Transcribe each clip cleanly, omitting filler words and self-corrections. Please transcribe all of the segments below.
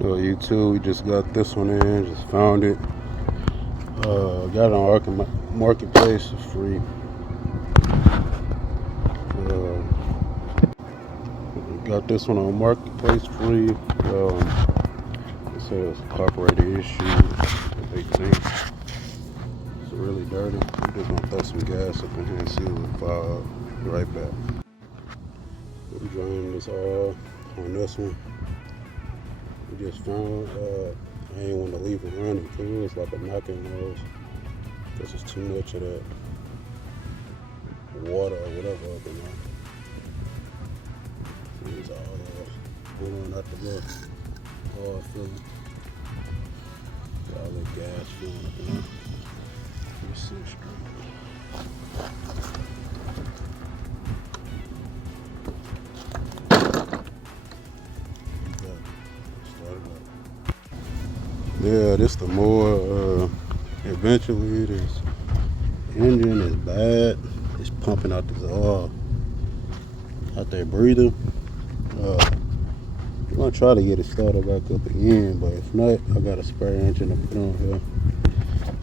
YouTube, we just got this one in, just found it. Got it on Marketplace for free. Got this one on Marketplace free. It says copyrighted issue. They think it's really dirty. I'm just gonna throw some gas up in here and see what it fall out. Be right back. I'm draining this oil on this one. We just found. I ain't want to leave it running because it was like a knocking nose. Because it's too much of that water or whatever up in there. It's all blowing out the little oil filling. All the gas filling up in there. Let me see straight. Yeah, this the more eventually this engine is bad. It's pumping out this oil out there breathing. I'm gonna try to get it started back up again, but if not, I got a spare engine to put on here.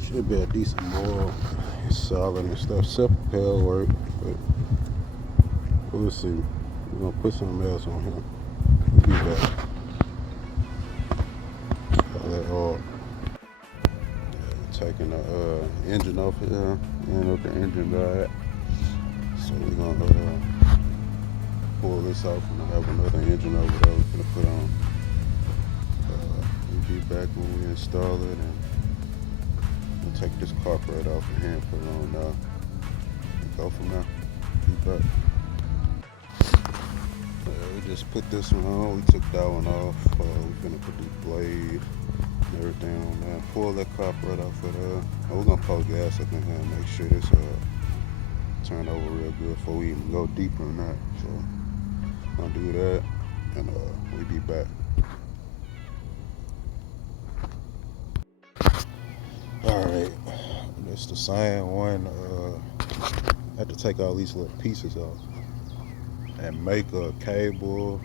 Should be a decent oil. It's solid and stuff. Self-propel work, but we'll see. We're gonna put something else on here. We'll be back. Taking the engine off here, and up the engine guard. So we're gonna pull this off, and I have another engine over there we're gonna put on. We'll be back when we install it, and we'll take this carburetor off of here and put it on now. And go from there. Be back. We just put this one on. We took that one off. We're gonna put the blade and everything on there. Pull that carburetor off of there. We're gonna pour gas up in here and make sure this turn over real good before we even go deeper in that. So I'm gonna do that, and we'll be back. Alright, it's the same one. I had to take all these little pieces off and make a cable.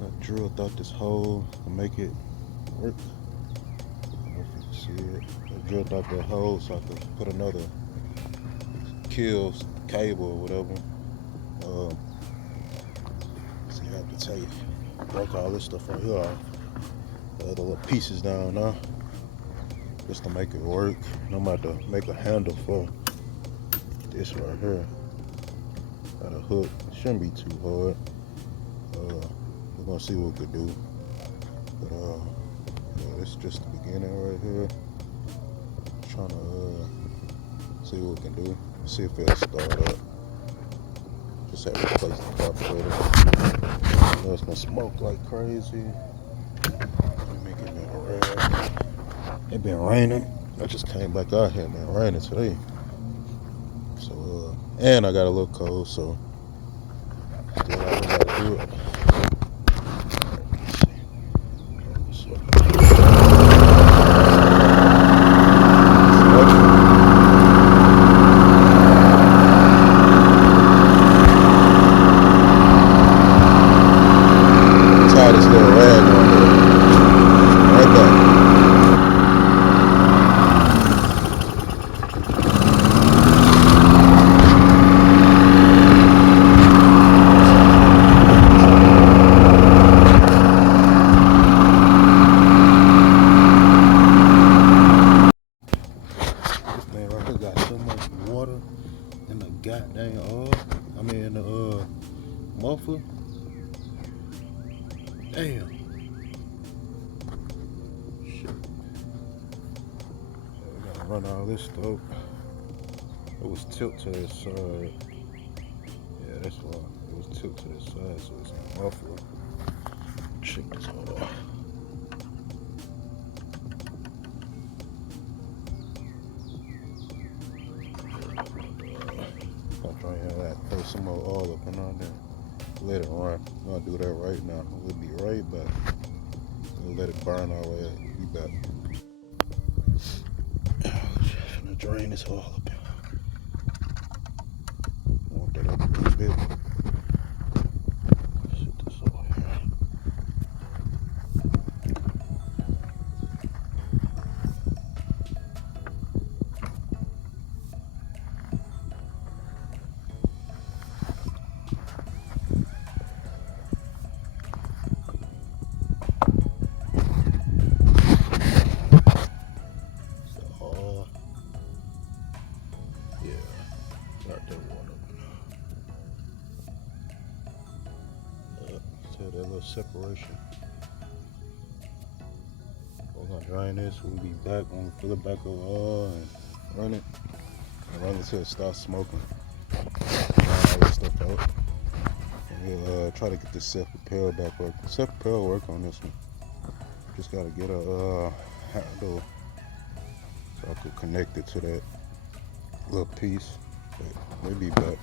I drilled out this hole to make it work. I don't know if you can see it. I drilled out that hole so I could put another kills cable or whatever. See, I have to tell you, broke all this stuff right here off. The other little pieces down there, just to make it work. And I'm about to make a handle for this right here. Got a hook. It shouldn't be too hard. We're gonna see what we can do. But yeah, this is just the beginning right here. Trying to see what we can do. See if it'll start up. Just have to replace the carburetor. I know it's gonna smoke like crazy. Let me get it red. It been raining. I just came back out here. It been raining today. So and I got a little cold, so still I gotta do it. Goddamn the muffler. Damn. Shit. I gotta run all this stuff. It was tilt to this side. Yeah, that's why. It was tilt to this side, so it's a muffler. Check this all off. Pour some more oil up and on there. Let it run. I'm gonna do that right now. We'll be right back. We'll let it burn all the way. Be back. I'm gonna drain this oil up here. I want that up a little bit. Shit this over here. separation. We're gonna drain this. We'll be back. We'll fill it back up and run it. And run it till it starts smoking. All this stuff out. And we'll try to get this self-propel back work. Self-propel work on this one. Just gotta get a handle so I could connect it to that little piece. But we'll be back.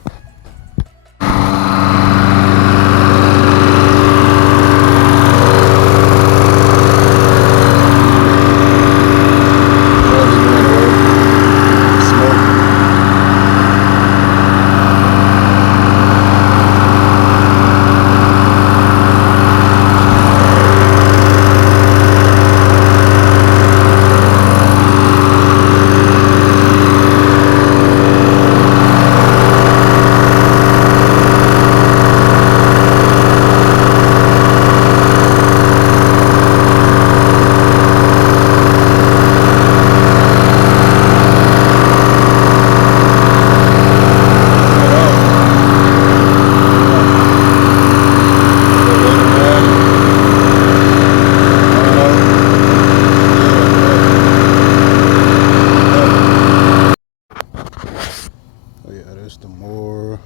The more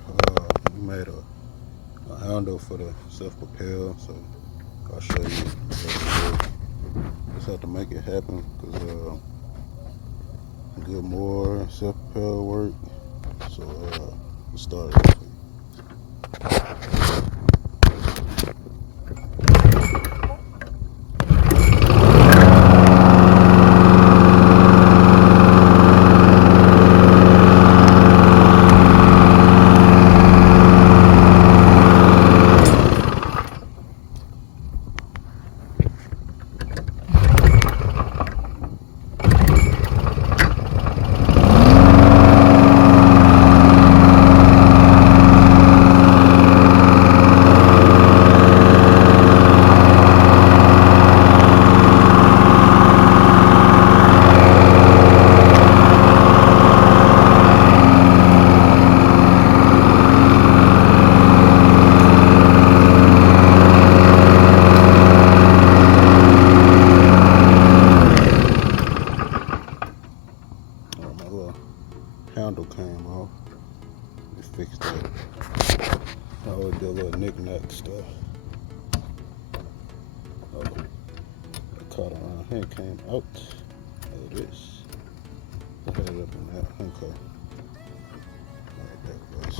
we made a handle for the self-propel, so I'll show you what it is. Just have to make it happen because good more self-propel work. So we'll start it. Handle came off. We fixed that. Oh, the little knick-knack stuff. Oh, it caught around here, came out. Oh, this. I had it up in that. Okay. Alright, that was.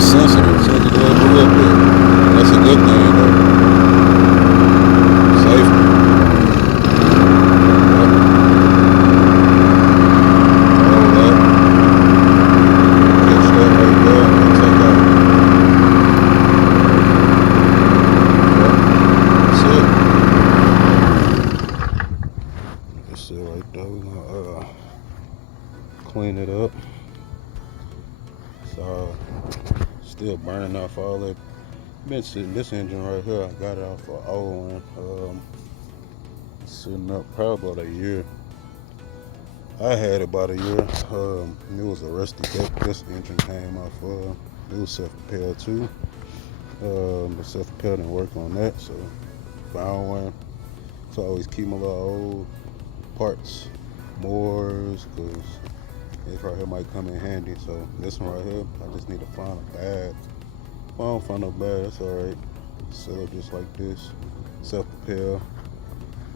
Sensitive, so it's a little bit. That's a good thing, though. Safety. Hold that. Catch that right there and take out. That's it right there. We're gonna clean it up. So still burning off all that. Been sitting, this engine right here, I got it off for old one. Sitting up probably about a year. I had it about a year. It was a rusty deck. This engine came off. It was self-propel too. The self-propel didn't work on that, so found one. So I always keep my little old parts, mores, because this right here might come in handy. So this one right here, I just need to find a bag. If I don't find no bag, that's alright. Sell it just like this. Self-propel.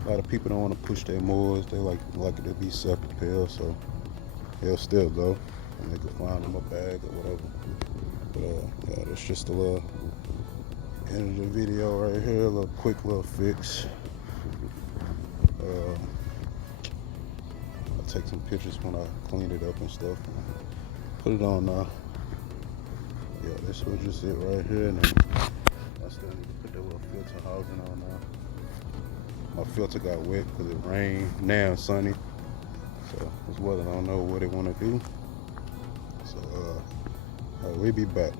A lot of people don't want to push their mores. They like it to be self-propel, so they'll still go and they can find them a bag or whatever. But yeah, that's just a little end of the video right here. A little quick little fix. I'll take some pictures when I clean it up and stuff. put it on now. Yeah, this was just it right here. And then I still need to put that little filter housing on now. My filter got wet because it rained. Now it's sunny. So this weather, I don't know what they want to do. So we'll be back.